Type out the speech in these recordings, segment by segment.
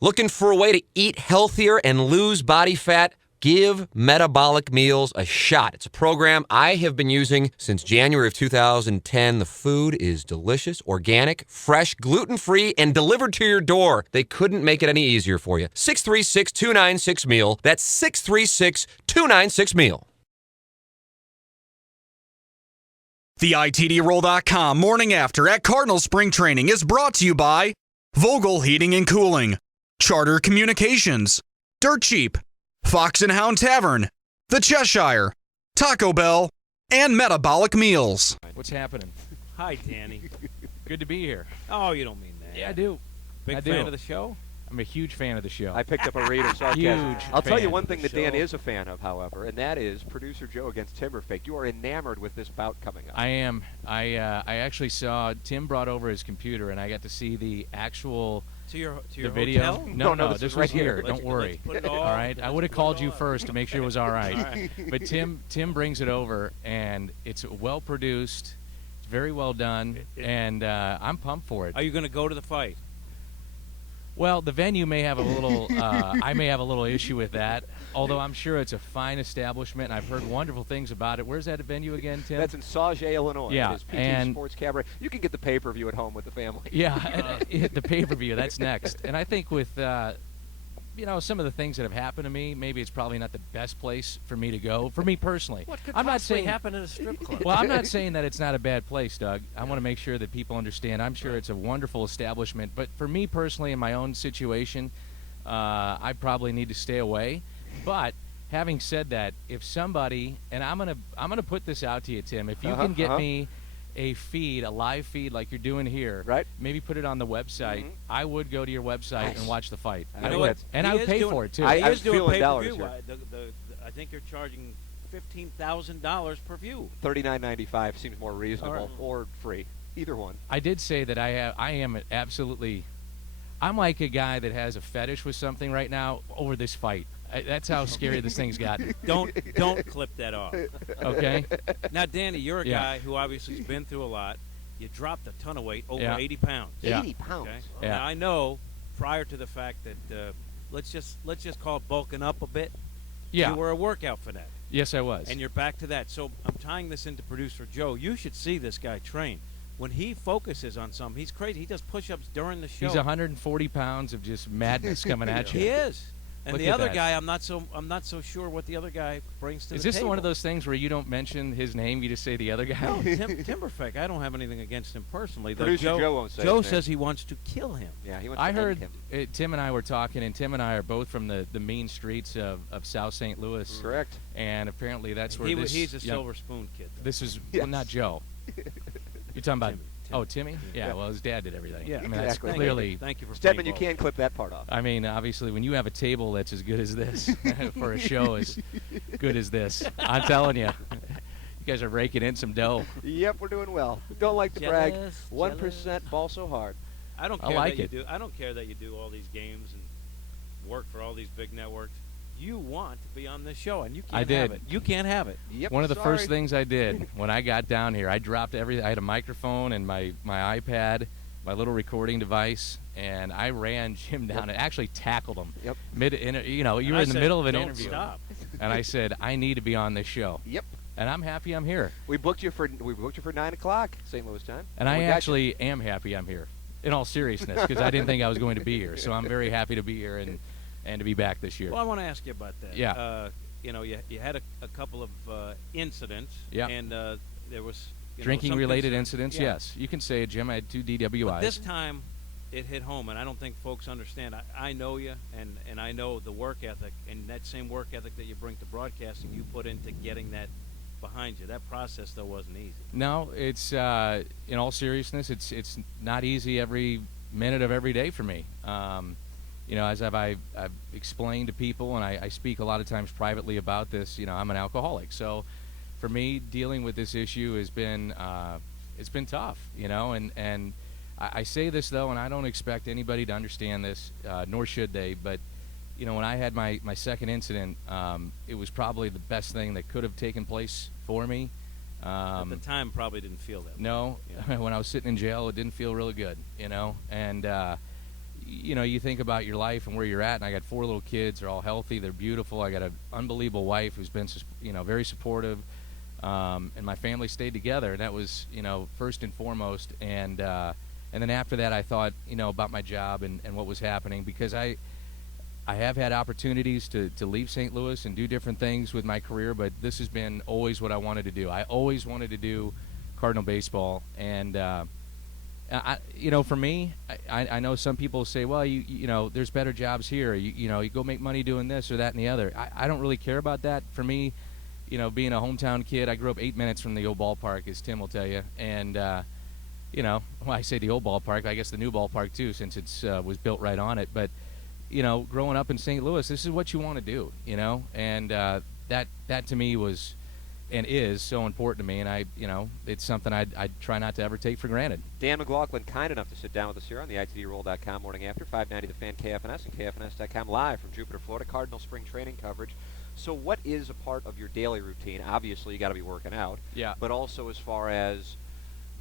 Looking for a way to eat healthier and lose body fat? Give Metabolic Meals a shot. It's a program I have been using since January of 2010. The food is delicious, organic, fresh, gluten-free, and delivered to your door. They couldn't make it any easier for you. 636-296-MEAL. That's 636-296-MEAL. The ITDRoll.com Morning After at Cardinals Spring Training is brought to you by Vogel Heating and Cooling, Charter Communications, Dirt Cheap, Fox and Hound Tavern, The Cheshire, Taco Bell, and Metabolic Meals. What's happening? Hi, Danny. Good to be here. Oh, you don't mean that. Yeah, I do. Big fan of the show? I'm a huge fan of the show. I picked up a read of sarcasm. Huge I'll tell you fan one of thing the that Dan show. is a fan of, however, and that is producer Joe against Timberfake. You are enamored with this bout coming up. I am. I actually saw Tim brought over his computer, and I got to see the actual To your the video. hotel? No, this this is was right here. here. Don't worry. Let's put it All right. I would have called you first to make sure it was all right. All right. But Tim brings it over, and it's well produced. It's very well done, and I'm pumped for it. Are you going to go to the fight? Well, the venue may have a little. I may have a little issue with that. Although I'm sure it's a fine establishment, and I've heard wonderful things about it. Where's that venue again, Tim? That's in Sauget, Illinois. Yeah, It is PT and- Sports Cabaret. You can get the pay-per-view at home with the family. Yeah, the pay-per-view. That's next. And I think with some of the things that have happened to me, maybe it's probably not the best place for me to go. For me personally, What could I'm not possibly saying happen at a strip club? Well, I'm not saying that it's not a bad place, Doug. I want to make sure that people understand. I'm sure it's a wonderful establishment, but for me personally, in my own situation, I probably need to stay away. But having said that, if somebody, and I'm gonna put this out to you, Tim, if you can get me a live feed like you're doing here, Right. maybe put it on the website. Mhm. I would go to your website and watch the fight. You I know would, what? and He I would is pay doing- for it too. I- He I'm is doing feeling dollars pay-per-view. here. I think you're charging $15,000 per view. $39.95 seems more reasonable, All right. or free. Either one. I did say that I am absolutely. I'm like a guy that has a fetish with something right now over this fight. That's how scary this thing's gotten. Don't clip that off. Okay. Now, Danny, you're a Yeah. guy who obviously has been through a lot. You dropped a ton of weight, over Yeah. 80 pounds. Yeah. 80 pounds. Okay. Yeah. Now I know, prior to the fact that let's just call it bulking up a bit. Yeah. You were a workout for that, Yes, I was. and you're back to that. So I'm tying this into producer Joe. You should see this guy train. When he focuses on something, he's crazy. He does push-ups during the show. He's 140 pounds of just madness coming at you. He is. And Look the at other that. guy, I'm not so sure what the other guy brings to Is the this table. one of those things where you don't mention his name, you just say the other guy? No, Timberfake. I don't have anything against him personally. though Producer Joe won't say Joe his name. says he wants to kill him. Yeah, he wants I to heard end him. Tim and I were talking, and Tim and I are both from the mean streets of South St. Louis. Correct. And apparently that's where He's a young- silver spoon kid. though. This is Yes. well, not Joe. You're talking about Timmy. Oh, Timmy? Yeah, Yeah. well, his dad did everything. Yeah, I mean, that's exactly. clearly. Thank you for Stedman, playing you can't clip that part off. I mean, obviously, when you have a table that's as good as this for a show as good as this, I'm telling you, you guys are raking in some dough. Yep, we're doing well. Don't like to brag. Jealous, 1% ball so hard. I don't I care like that it. you do. I don't care that you do all these games and work for all these big networks. You want to be on this show, and you can't I did. have it. You can't have it. Yep. One of the sorry. first things I did when I got down here, I dropped everything. I had a microphone and my iPad, my little recording device, and I ran Jim down and actually tackled him. Yep. You were And I in the said, middle of an "Don't interview, Stop. and I said, I need to be on this show. Yep. And I'm happy I'm here. We booked you for 9 o'clock St. Louis time. And I we got you. actually am happy I'm here, in all seriousness, because I didn't think I was going to be here. So I'm very happy to be here and to be back this year. Well, I want to ask you about that. Yeah. You had a couple of incidents. Yeah. And there was Drinking-related some incidents, yeah. yes. You can say it, Jim. I had 2 DWIs. But this time, it hit home, and I don't think folks understand. I know you, and I know the work ethic, and that same work ethic that you bring to broadcasting, you put into getting that behind you. That process, though, wasn't easy. No, it's in all seriousness, it's not easy every minute of every day for me. As I've explained to people, and I speak a lot of times privately about this. I'm an alcoholic, so for me, dealing with this issue has been it's been tough. And I say this though, and I don't expect anybody to understand this, nor should they. But when I had my second incident, it was probably the best thing that could have taken place for me. At the time, probably didn't feel that way. No, Yeah. when I was sitting in jail, it didn't feel really good, and you think about your life and where you're at, and I got 4 little kids. They're all healthy. They're beautiful. I got an unbelievable wife who's been, very supportive, and my family stayed together, and that was, first and foremost. And then after that, I thought, about my job and what was happening, because I have had opportunities to leave St. Louis and do different things with my career, but this has been always what I wanted to do. I always wanted to do Cardinal baseball, and for me, I know some people say, well, there's better jobs here. You go make money doing this or that and the other. I don't really care about that. For me, being a hometown kid, I grew up 8 minutes from the old ballpark, as Tim will tell you, and well, I say the old ballpark, I guess the new ballpark too, since it's was built right on it. But growing up in St. Louis, this is what you want to do, and that to me was and is so important to me, and it's something I try not to ever take for granted. Dan McLaughlin, kind enough to sit down with us here on the ITDRoll.com morning after 590 The Fan, KFNS, and KFNS.com live from Jupiter, Florida. Cardinal spring training coverage. So what is a part of your daily routine? Obviously, you got to be working out. Yeah. But also as far as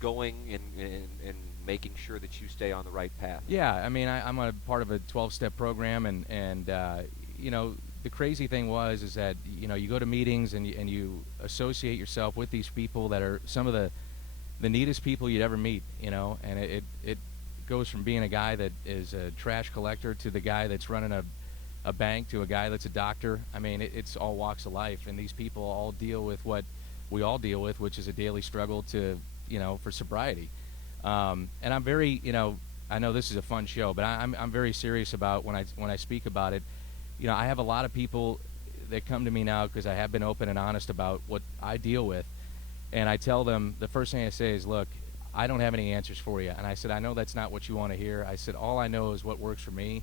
going and making sure that you stay on the right path. Yeah, I mean, I'm a part of a 12-step program, and the crazy thing is that you go to meetings and you associate yourself with these people that are some of the neatest people you'd ever meet, and it goes from being a guy that is a trash collector to the guy that's running a bank to a guy that's a doctor. I mean, it's all walks of life, and these people all deal with what we all deal with, which is a daily struggle to for sobriety. And I'm very, I know this is a fun show, but I'm very serious about when I speak about it. I have a lot of people that come to me now because I have been open and honest about what I deal with, and I tell them, the first thing I say is, look, I don't have any answers for you. And I said, I know that's not what you want to hear. I said, all I know is what works for me,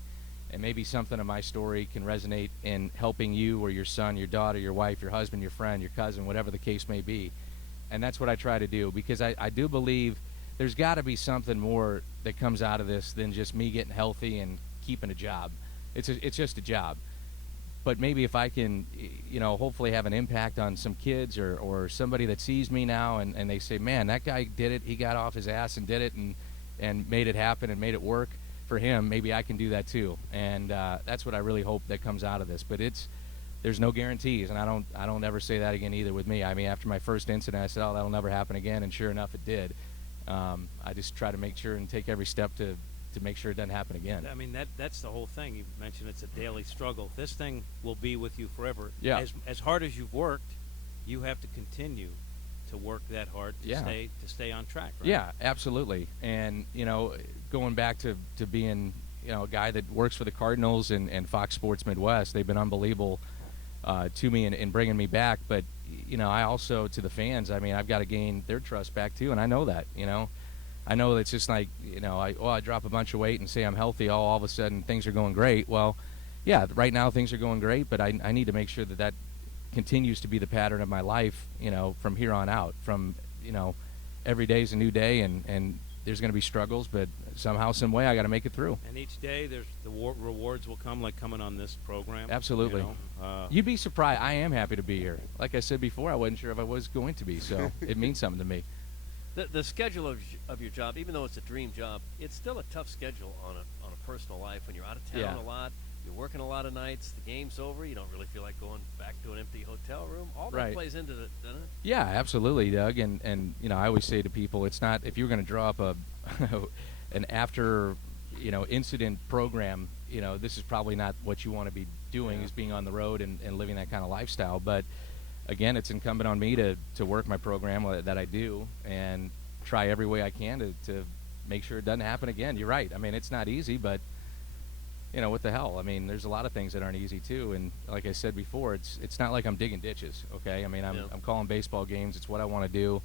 and maybe something of my story can resonate in helping you or your son, your daughter, your wife, your husband, your friend, your cousin, whatever the case may be. And that's what I try to do, because I do believe there's got to be something more that comes out of this than just me getting healthy and keeping a job. It's just a job. But maybe if I can, hopefully have an impact on some kids or somebody that sees me now and they say, man, that guy did it. He got off his ass and did it and made it happen and made it work for him. Maybe I can do that too. And that's what I really hope that comes out of this. But there's no guarantees, and I don't ever say that again either with me. I mean, after my first incident, I said, oh, that'll never happen again, and sure enough, it did. I just try to make sure and take every step to make sure it doesn't happen again. I mean, that's the whole thing. You mentioned it's a daily struggle. This thing will be with you forever. Yeah. As hard as you've worked, you have to continue to work that hard to stay on track, right? Yeah, absolutely. And, going back to being, a guy that works for the Cardinals and Fox Sports Midwest, they've been unbelievable to me in bringing me back. But, I also, to the fans, I mean, I've got to gain their trust back too, and I know that, I know it's just like, I drop a bunch of weight and say I'm healthy, all of a sudden things are going great. Well, yeah, right now things are going great, but I need to make sure that continues to be the pattern of my life, from here on out. From, every day's a new day, and there's going to be struggles, but somehow, some way, I got to make it through. And each day, the rewards will come, like coming on this program. Absolutely. You'd be surprised. I am happy to be here. Like I said before, I wasn't sure if I was going to be, so it means something to me. The schedule of your job, even though it's a dream job, it's still a tough schedule on a personal life. When you're out of town a lot, you're working a lot of nights, the game's over, you don't really feel like going back to an empty hotel room. All that plays into it, doesn't it? Yeah, absolutely, Doug. And I always say to people, it's not, if you're going to draw up an after incident program, this is probably not what you want to be doing, is being on the road and living that kind of lifestyle. But again, it's incumbent on me to work my program that I do and try every way I can to make sure it doesn't happen again. You're right. I mean, it's not easy, but what the hell? I mean, there's a lot of things that aren't easy too. And like I said before, it's not like I'm digging ditches. Okay. I mean, I'm calling baseball games. It's what I want to do.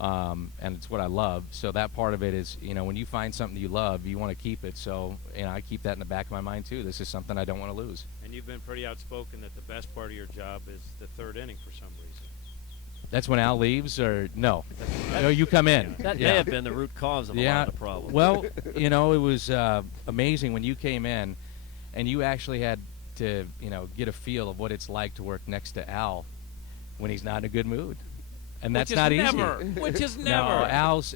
And it's what I love. So that part of it is, when you find something you love, you want to keep it. So, I keep that in the back of my mind too. This is something I don't want to lose. And you've been pretty outspoken that the best part of your job is the third inning for some reason. That's when Al leaves, or no? No, you come in. That may have been the root cause of a lot of the problem. Well, it was amazing when you came in, and you actually had to, get a feel of what it's like to work next to Al when he's not in a good mood. And that's not easy. Which is never. No,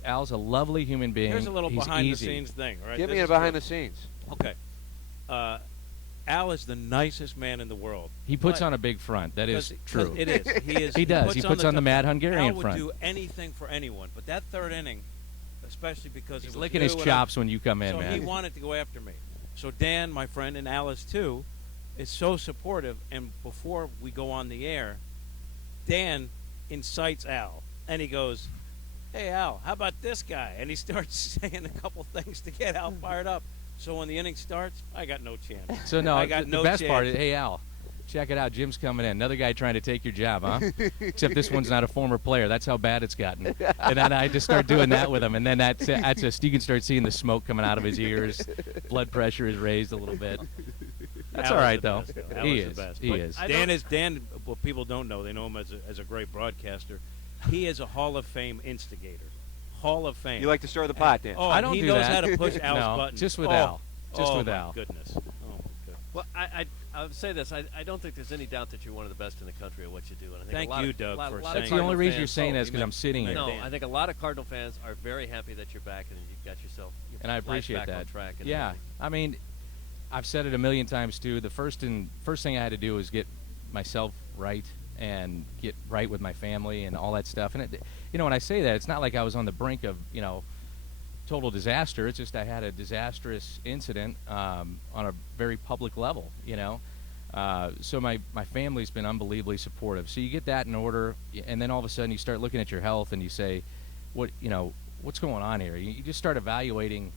Al's a lovely human being. Here's a little He's behind easy. the scenes thing, right? Give me a behind the scenes. Okay. Al is the nicest man in the world. He puts But- on a big front. That is 'cause true. It is. He is. He does. He puts on the Mad Hungarian Al would front. do anything for anyone, but that third inning, especially because He's it was licking new his and chops when you come in, so man. he wanted to go after me. So Dan, my friend, and Alice too, is so supportive. And before we go on the air, Dan incites Al, and he goes, "Hey Al, how about this guy?" And he starts saying a couple things to get Al fired up. So when the inning starts, I got no chance. So no, I got the no best part chance. is, hey Al, check it out. Jim's coming in. Another guy trying to take your job, huh? Except this one's not a former player. That's how bad it's gotten. And then I just start doing that with him, and then that's just you can start seeing the smoke coming out of his ears. Blood pressure is raised a little bit. That's Al all is right the though. best, Al He is the is. best. He But is. Dan. What people don't know, they know him as a great broadcaster. He is a Hall of Fame instigator. Hall of Fame. You like to stir the pot, Dan? Oh, I don't he do knows that. how to push Al's No, buttons. just with Oh, Al. Just oh with my Al. Goodness. Oh my goodness. Well, I would say this. I don't think there's any doubt that you're one of the best in the country at what you do. And I think Thank a lot you, of, Doug, a lot, for a lot saying of That's the only Cardinal reason you're fans- saying that is you because I'm meant- sitting you here. meant No, Dan. I think a lot of Cardinal fans are very happy that you're back and you've got yourself your And I life appreciate back that. on track. And Yeah, everything. I mean, I've said it a million times too. The first thing I had to do was get myself right and get right with my family and all that stuff. And when I say that, it's not like I was on the brink of total disaster. It's just I had a disastrous incident on a very public level. So my family's been unbelievably supportive. So you get that in order, and then all of a sudden you start looking at your health and you say, what's going on here? You just start evaluating.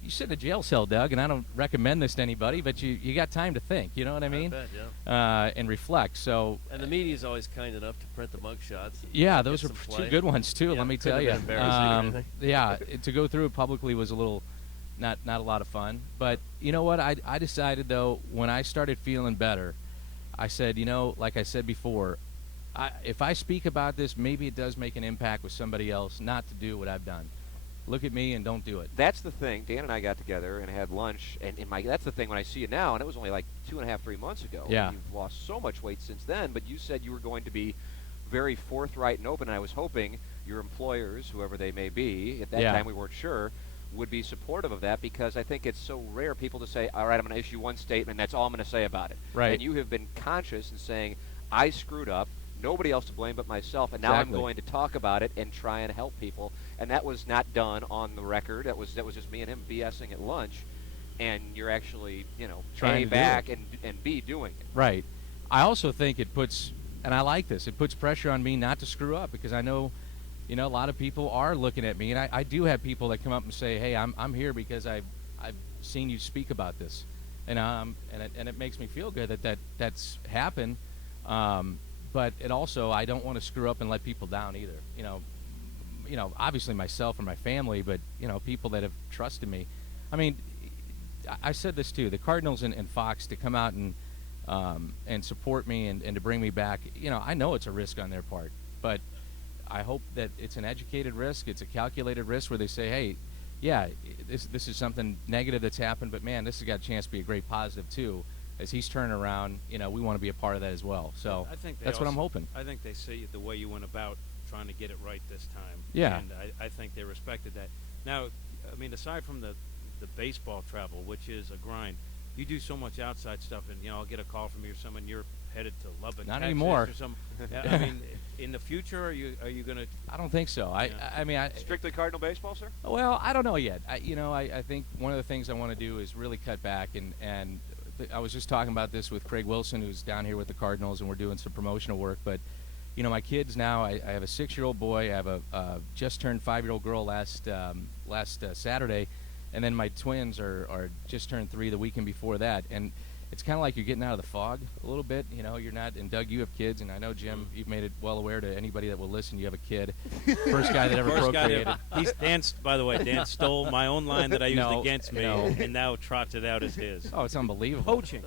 You sit in a jail cell, Doug, and I don't recommend this to anybody, but you got time to think. You know what I mean? bet, yeah. And reflect. So And the media is always kind enough to print the mug shots. yeah, those are some two play. good ones too. Yeah, let me could tell have you. been embarrassing or anything. Yeah, to go through it publicly was a little, not a lot of fun. But you know what? I decided though when I started feeling better, I said, like I said before, if I speak about this, maybe it does make an impact with somebody else not to do what I've done. Look at me and don't do it. That's the thing. Dan and I got together and had lunch, and that's the thing when I see you now, and it was only like 2.5, 3 months ago. Yeah. You've lost so much weight since then, but you said you were going to be very forthright and open, and I was hoping your employers, whoever they may be, at that Yeah. time we weren't sure, would be supportive of that, because I think it's so rare people to say, all right, I'm going to issue one statement, and that's all I'm going to say about it. Right. And you have been conscious in saying, I screwed up, nobody else to blame but myself, and now Exactly. I'm going to talk about it and try and help people. And that was not done on the record. That was just me and him BSing at lunch, and you're actually, Trying A, to do back, and B, doing it. Right. I also think it puts, and I like this, it puts pressure on me not to screw up, because I know, a lot of people are looking at me, and I do have people that come up and say, hey, I'm here because I've seen you speak about this, and it makes me feel good that's happened, but it also, I don't want to screw up and let people down either, obviously myself and my family, but people that have trusted me. I mean, I said this too, the Cardinals and Fox to come out and support me and to bring me back. I know it's a risk on their part, but I hope that it's an educated risk. It's a calculated risk where they say, hey, yeah, this is something negative that's happened, but man, this has got a chance to be a great positive too. As he's turning around, we want to be a part of that as well. So I think that's what I'm hoping. I think they see the way you went about trying to get it right this time. Yeah. And I think they respected that. Now, I mean, aside from the baseball travel, which is a grind, you do so much outside stuff, and I'll get a call from you or someone, you're headed to Lubbock, Not Texas, anymore. or something. I mean, in the future, are you going to? I don't think so. I mean, Strictly Cardinal baseball, sir? well, I don't know yet. I think one of the things I want to do is really cut back, and I was just talking about this with Craig Wilson, who's down here with the Cardinals, and we're doing some promotional work. But my kids now, I have a 6-year-old boy, I have a just turned 5-year-old girl last Saturday, and then my twins are just turned 3 the weekend before that, and it's kind of like you're getting out of the fog a little bit. You're not, and Doug, you have kids, and I know, Jim, you've made it well aware to anybody that will listen, you have a kid. First guy that ever First guy procreated. by the way, Dan stole my own line that I used No, against me, no. and now trots it out as his. Oh, it's unbelievable. Poaching.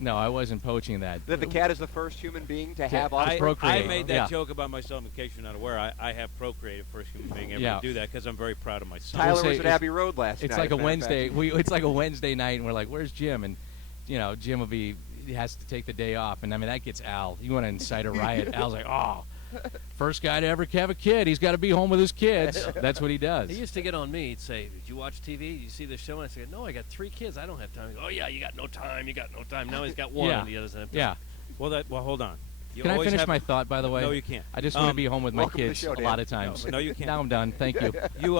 No, I wasn't poaching that. That the cat is the first human being to have I- on procreate. I made that Yeah. joke about myself. In case you're not aware, I have procreated first human being ever Yeah. to do that because I'm very proud of my son. Tyler We'll say was at it's- Abbey Road last night. It's like as a matter of fact. Wednesday. It's like a Wednesday night, and we're like, "Where's Jim?" And Jim he has to take the day off, and I mean that gets Al. You want to incite a riot? Al's like, "Oh, First guy to ever have a kid. He's got to be home with his kids. That's what he does. He used to get on me. He'd say, "Did you watch TV? Did you see this show?" And I said, "No, I got 3 kids. I don't have time." He goes, "Oh yeah, you got no time. You got no time." Now he's got one, Yeah. and he doesn't have time. Yeah. Well, hold on. You Can I always finish have- my thought, by the way? No, you can't. I just want to be home with my welcome to the kids show, a Dan. lot of times. No, you can't. Now I'm done. Thank you. You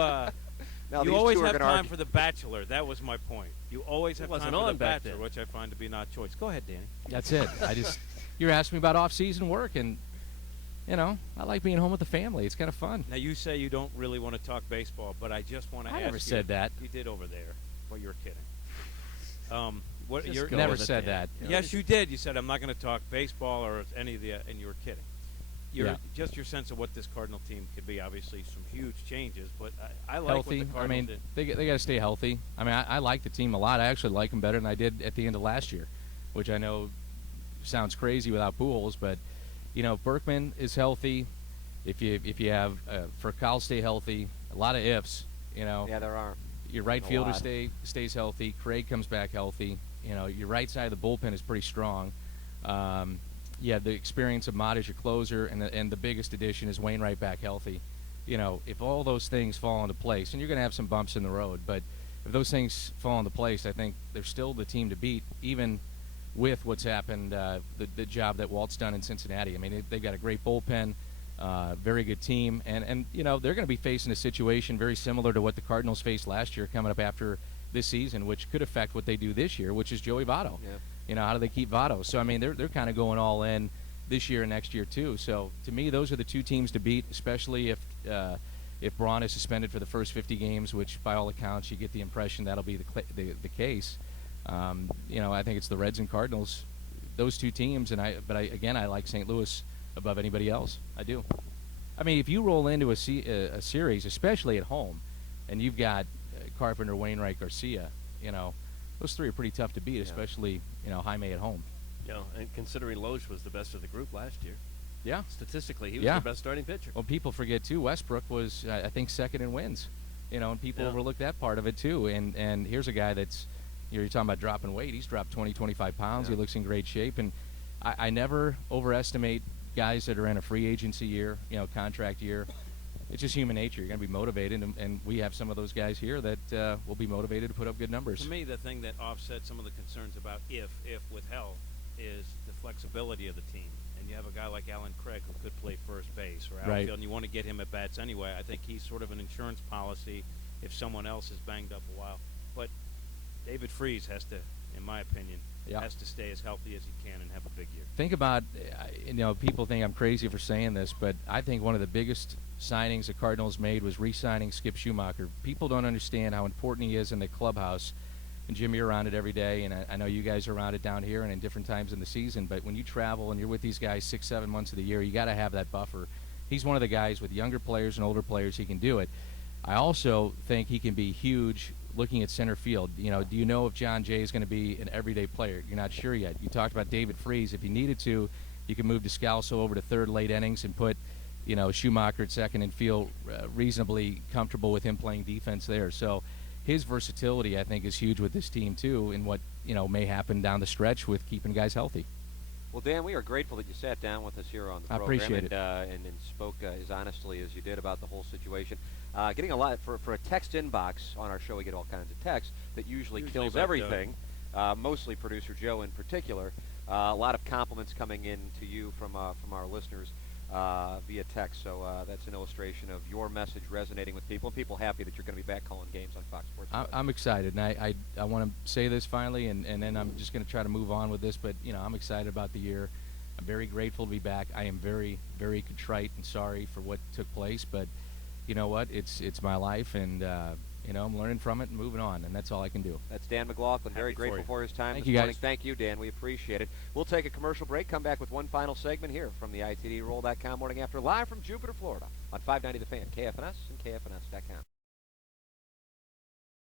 Now these you always two are have gonna time argue. for The Bachelor. That was my point. You always have time wasn't for The on back Bachelor, then. which I find to be not choice. Go ahead, Danny. That's it. You're asking me about off-season work, and, I like being home with the family. It's kind of fun. Now, you say you don't really want to talk baseball, but I just want to ask I you. never said that. You did over there, but you're kidding. What Just you're go Never with it, said Dan. that. Yes, you did. You said I'm not going to talk baseball or any of the, and you were kidding. Just your sense of what this Cardinal team could be. Obviously, some huge changes, but I like Healthy. what the I Cardinals mean, did. they got to stay healthy. I mean, I like the team a lot. I actually like them better than I did at the end of last year, which I know sounds crazy without Pujols, but Berkman is healthy. If you have Furcal stay healthy, a lot of ifs. Yeah, there are. Your right A fielder lot. stays healthy. Craig comes back healthy. Your right side of the bullpen is pretty strong. You have the experience of Mott as your closer, and the biggest addition is Wainwright back healthy. If all those things fall into place, and you're going to have some bumps in the road, but if those things fall into place, I think they're still the team to beat, even with what's happened, the job that Walt's done in Cincinnati. I mean, they've got a great bullpen, very good team, and they're going to be facing a situation very similar to what the Cardinals faced last year coming up after this season, which could affect what they do this year, which is Joey Votto. Yeah. How do they keep Votto? So, I mean, they're kind of going all in this year and next year, too. So, to me, those are the two teams to beat, especially if Braun is suspended for the first 50 games, which, by all accounts, you get the impression that'll be the case. I think it's the Reds and Cardinals, those two teams, but I like St. Louis above anybody else. I do. I mean, if you roll into a series, especially at home, and you've got Carpenter, Wainwright, Garcia, those three are pretty tough to beat, especially, Jaime at home. And considering Loesch was the best of the group last year, Yeah. statistically, he was Yeah. the best starting pitcher. Well, people forget, too, Westbrook was, I think, second in wins, and people overlook that part of it, too. And here's a guy that's, you're talking about dropping weight. He's dropped 20, 25 pounds. He looks in great shape. And I never overestimate guys that are in a free agency year, contract year. It's just human nature. You're going to be motivated, and we have some of those guys here that will be motivated to put up good numbers. To me, the thing that offsets some of the concerns about if with health is the flexibility of the team. And you have a guy like Alan Craig who could play first base or outfield, Right. and you want to get him at bats anyway. I think he's sort of an insurance policy if someone else is banged up a while. But David Freese has to, in my opinion, has to stay as healthy as he can and have a big year. Think about, people think I'm crazy for saying this, but I think one of the biggest signings the Cardinals made was re-signing Skip Schumacher. People don't understand how important he is in the clubhouse. And Jim, you're around it every day, and I know you guys are around it down here and in different times in the season, but when you travel and you're with these guys 6-7 months of the year, you got to have that buffer. He's one of the guys with younger players and older players. He can do it. I also think he can be huge looking at center field. Do you know if John Jay is going to be an everyday player? You're not sure yet. You talked about David Freese. If you needed to, you could move Descalso over to third late innings and put, Schumacher at second and feel reasonably comfortable with him playing defense there. So his versatility, I think, is huge with this team, too, in what, may happen down the stretch with keeping guys healthy. Well, Dan, we are grateful that you sat down with us here on the I program appreciate it. And spoke as honestly as you did about the whole situation. Getting a lot for a text inbox on our show. We get all kinds of texts that usually kills about everything. Mostly producer Joe in particular. A lot of compliments coming in to you from our listeners via text. So that's an illustration of your message resonating with people. And people happy that you're going to be back calling games on Fox Sports. I'm excited, and I want to say this finally, and then I'm just going to try to move on with this, but, I'm excited about the year. I'm very grateful to be back. I am very, very contrite and sorry for what took place, but you know what? It's my life, and, I'm learning from it and moving on, and that's all I can do. That's Dan McLaughlin. Very Happy for grateful you. for his time Thank this you, morning. guys. Thank you, Dan. We appreciate it. We'll take a commercial break, come back with one final segment here from the ITDRoll.com Morning After, live from Jupiter, Florida, on 590 The Fan, KFNS, and KFNS.com.